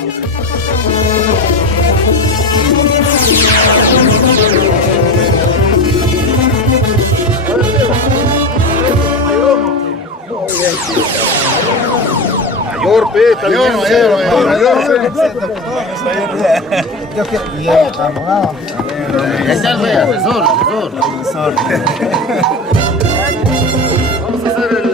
Mayor, pe, está bien, mayor. Yo quiero bien, abogado. Está el asesor. Vamos a hacer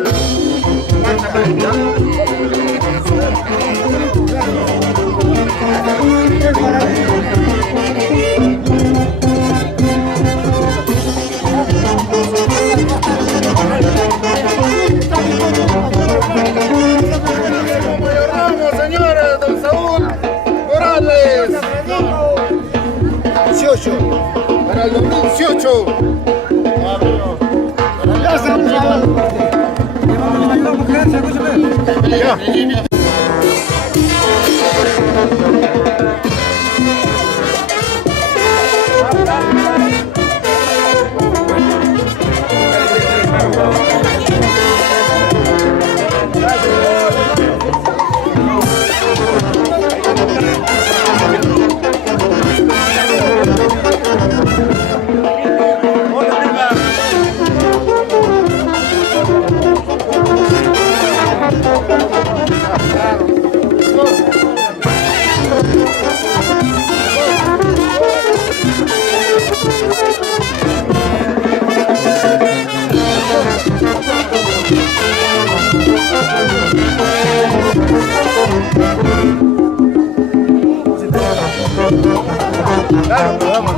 señores, don Saúl Morales. 18. Para el 2018. Ya. Claro, vamos.